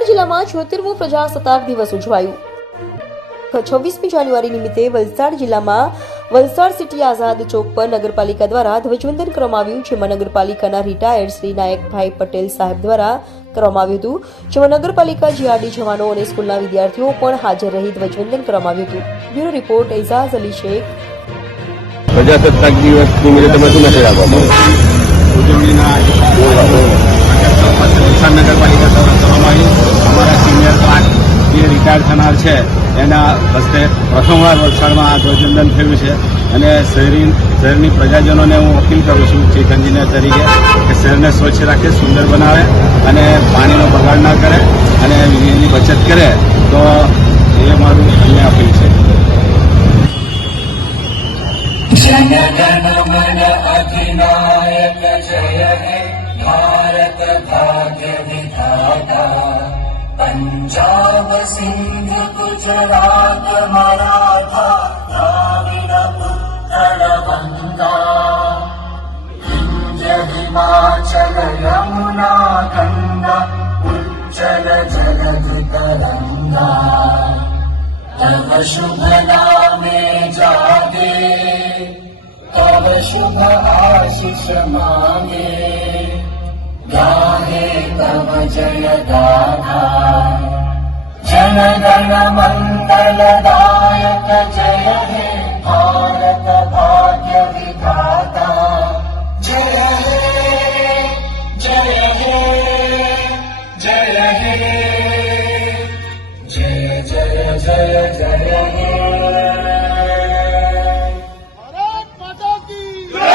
વલસાડ જિલ્લામાં છોતેરમું પ્રજાસત્તાક દિવસ ઉજવાયું. છવ્વીસમી જાન્યુઆરી નિમિત્તે વલસાડ જિલ્લામાં વલસાડ સિટી આઝાદ ચોક પર નગરપાલિકા દ્વારા ધ્વજવંદન કરવામાં આવ્યું જેમાં નગરપાલિકાના રિટાયર્ડ શ્રી નાયકભાઈ પટેલ સાહેબ દ્વારા કરવામાં આવ્યું હતું જેમાં નગરપાલિકા જીઆરડી જવાનો અને સ્કૂલના વિદ્યાર્થીઓ પણ હાજર રહી ધ્વજવંદન કરવામાં આવ્યું હતું. Bureau report Ejaz Ali Shaikh. પ્રજાસત્તાક દિવસ નિમિત્તે તમે શું મેસેજ પસાર થનાર છે. એના હસ્તે પ્રથમવાર વલસાડમાં આ ધ્વજવંદન થયું છે. અને શહેરી શહેરની પ્રજાજનોને હું અપીલ કરું છું, ચીફ એન્જિનિયર તરીકે, કે શહેરને સ્વચ્છ રાખે, સુંદર બનાવે અને પાણીનો બગાડ ના કરે અને વીજળીની બચત કરે. તો એ મારું અન્ય અપીલ છે. ભારત पञ्जाब सिन्ध गुजरात मराठा द्राविड उत्कल गङ्गा विन्ध्य हिमाचल यमुना गङ्गा उज्जल जलधि तरङ्गा तव शुभ नामे जागे तव शुभ आशिष मांगे। गाहे तव दान जन जय हे भारत भाग्य विधा जय जय हे जय हे जय जय जय जय